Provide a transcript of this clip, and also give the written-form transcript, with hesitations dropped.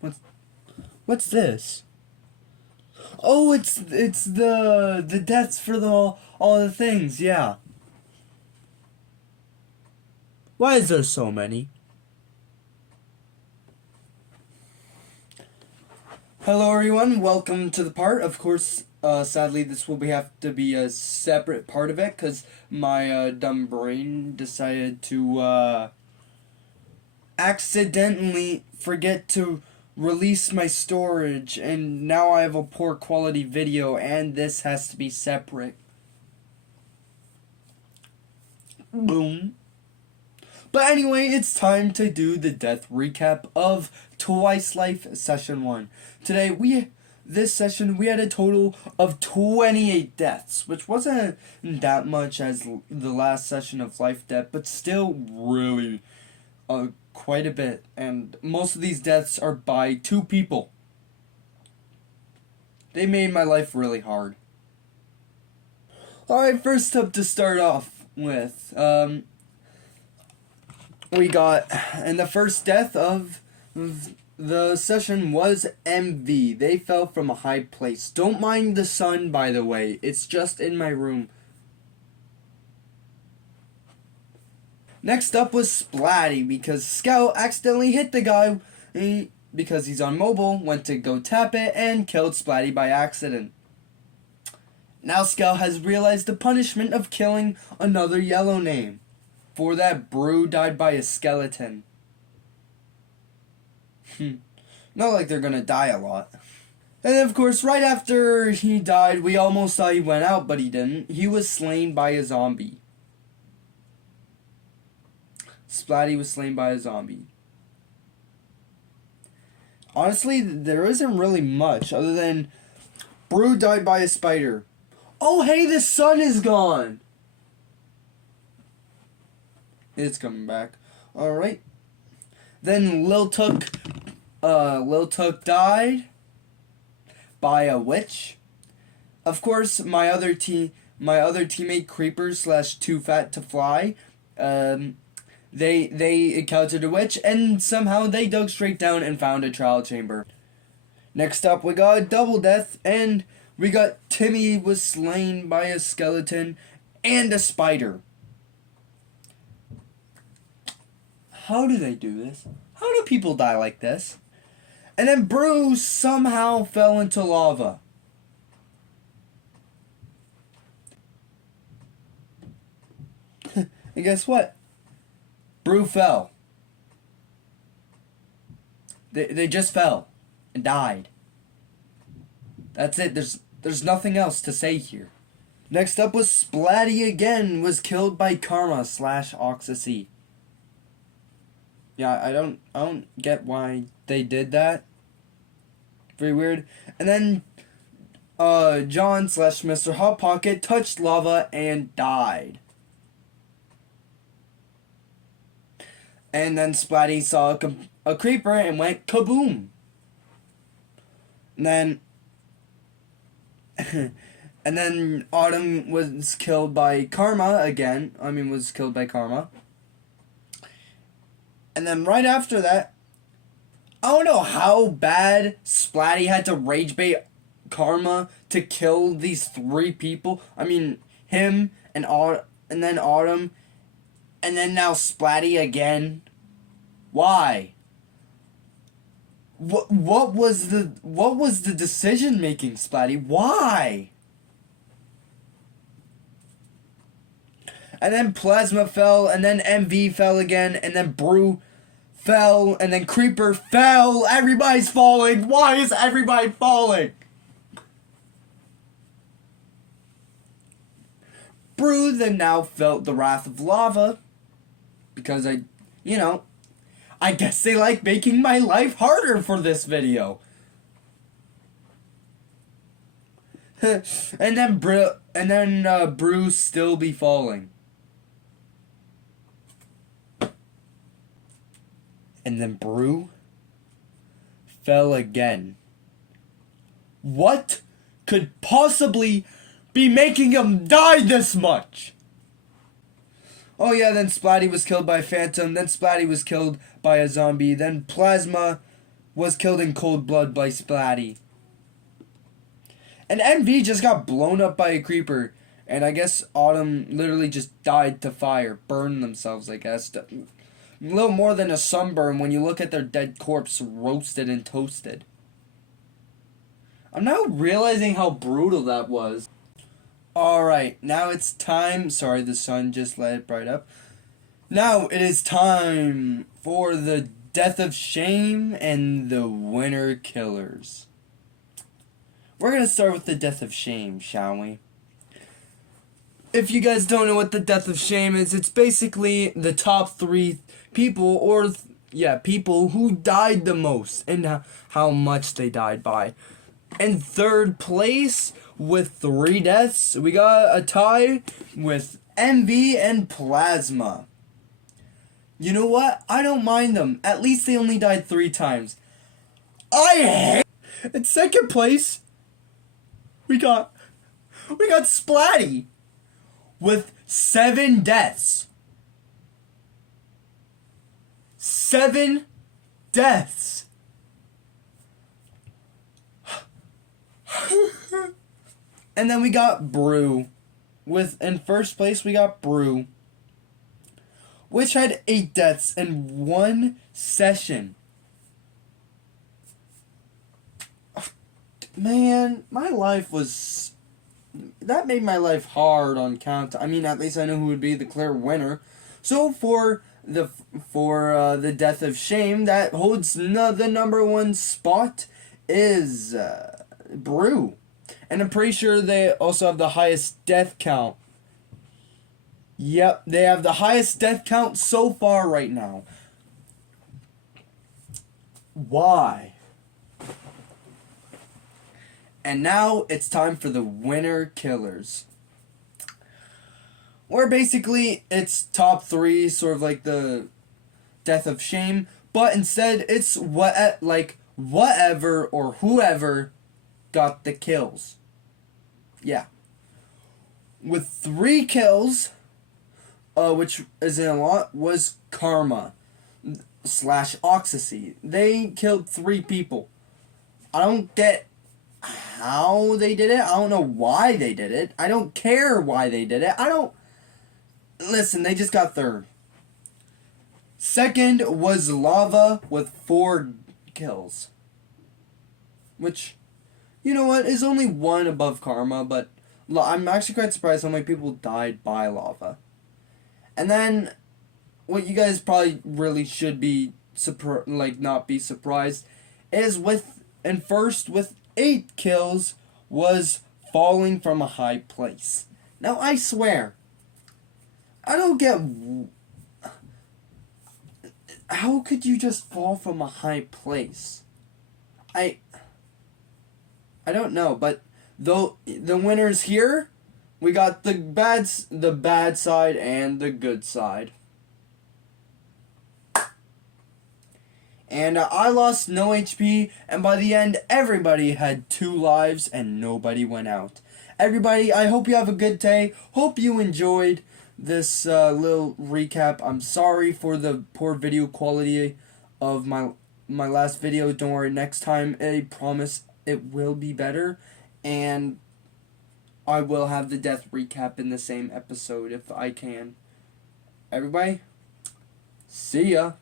What's what's this? Oh, it's the deaths for all the things. Yeah. Why is there so many? Hello, everyone. Welcome to the part. Of course, sadly, this will have to be a separate part of it because my dumb brain decided to accidentally forget to release my storage, and now I have a poor quality video, and this has to be separate. Boom. But anyway, it's time to do the death recap of Twice Life Session 1. Today, this session, we had a total of 28 deaths, which wasn't that much as the last session of Life Death, but still really quite a bit. And most of these deaths are by 2 people. They made my life really hard. Alright, first up to start off with, we got, and the first death of the session was MV. They fell from a high place. Don't mind the sun, by the way. It's just in my room. Next up was Splatty, because Scout accidentally hit the guy because he's on mobile, went to go tap it, and killed Splatty by accident. Now Scout has realized the punishment of killing another yellow name. For that, Brew died by a skeleton. Not like they're gonna die a lot. And of course, right after he died, we almost thought he went out, but he didn't. He was slain by a zombie. Splatty was slain by a zombie. Honestly, there isn't really much other than Brew died by a spider. Oh, hey, the sun is gone! It's coming back. Alright. Then Lil Tuk died by a witch. Of course, my other teammate Creeper / Too Fat to Fly, they encountered a witch, and somehow they dug straight down and found a trial chamber. Next up, we got a double death, and we got Timmy was slain by a skeleton and a spider. How do they do this? How do people die like this? And then Bruce somehow fell into lava. And guess what? Brew fell. They just fell and died. That's it. There's nothing else to say here. Next up was Splatty again, was killed by Karma / Oxysy. Yeah, I don't get why they did that. Very weird. And then John / Mr. Hot Pocket touched lava and died. And then Splatty saw a creeper and went kaboom. And then and then Autumn was killed by Karma again. Was killed by Karma. And then right after that, I don't know how bad Splatty had to rage bait Karma to kill these 3 people. Him and then Autumn, and then now Splatty again. Why? What was the decision making, Splatty? Why? And then Plasma fell, and then MV fell again, and then Brew fell, and then Creeper fell. Everybody's falling. Why is everybody falling? Brew then now felt the wrath of lava because I guess they like making my life harder for this video. And then Brew still be falling. And then Brew fell again. What could possibly be making him die this much? Oh yeah, then Splatty was killed by a phantom, then Splatty was killed by a zombie, then Plasma was killed in cold blood by Splatty. And MV just got blown up by a creeper. And I guess Autumn literally just died to fire. Burned themselves, I guess. A little more than a sunburn when you look at their dead corpse roasted and toasted. I'm now realizing how brutal that was. Alright, now it's time. Sorry, the sun just let it bright up. Now it is time for the Death of Shame and the Winner Killers. We're going to start with the Death of Shame, shall we? If you guys don't know what the Death of Shame is, it's basically the top 3 people, people who died the most and how much they died by. In third place, with 3 deaths, we got a tie with MV and Plasma. You know what? I don't mind them. At least they only died 3 times. I hate. In second place, we got Splatty with 7 deaths. 7 deaths. And then we got Brew. In first place, we got Brew, which had 8 deaths in 1 session. Man, my life was... That made my life hard on count. I mean, at least I know who would be the clear winner. So for the Death of Shame, that holds the number 1 spot is Brew. And I'm pretty sure they also have the highest death count. Yep, they have the highest death count so far right now. Why? And now it's time for the Winner Killers. Where basically it's top 3, sort of like the Death of Shame, but instead it's whatever or whoever got the kills. Yeah. With 3 kills, which isn't a lot, was Karma / Oxysy. They killed 3 people. I don't get how they did it. I don't know why they did it. I don't care why they did it. Listen, they just got 3rd. Second was Lava with 4 kills. Which, you know what, is only 1 above Karma, but I'm actually quite surprised how many people died by Lava. And then, what you guys probably really should be, not be surprised, is in first with 8 kills was Falling from a High Place. Now, I swear, I don't get... How could you just fall from a high place? I don't know, but though the winners here, we got the bad side and the good side. And I lost no HP, and by the end, everybody had 2 lives and nobody went out. Everybody, I hope you have a good day. Hope you enjoyed this little recap. I'm sorry for the poor video quality of my last video. Don't worry, next time I promise it will be better, and I will have the death recap in the same episode if I can. Everybody, see ya.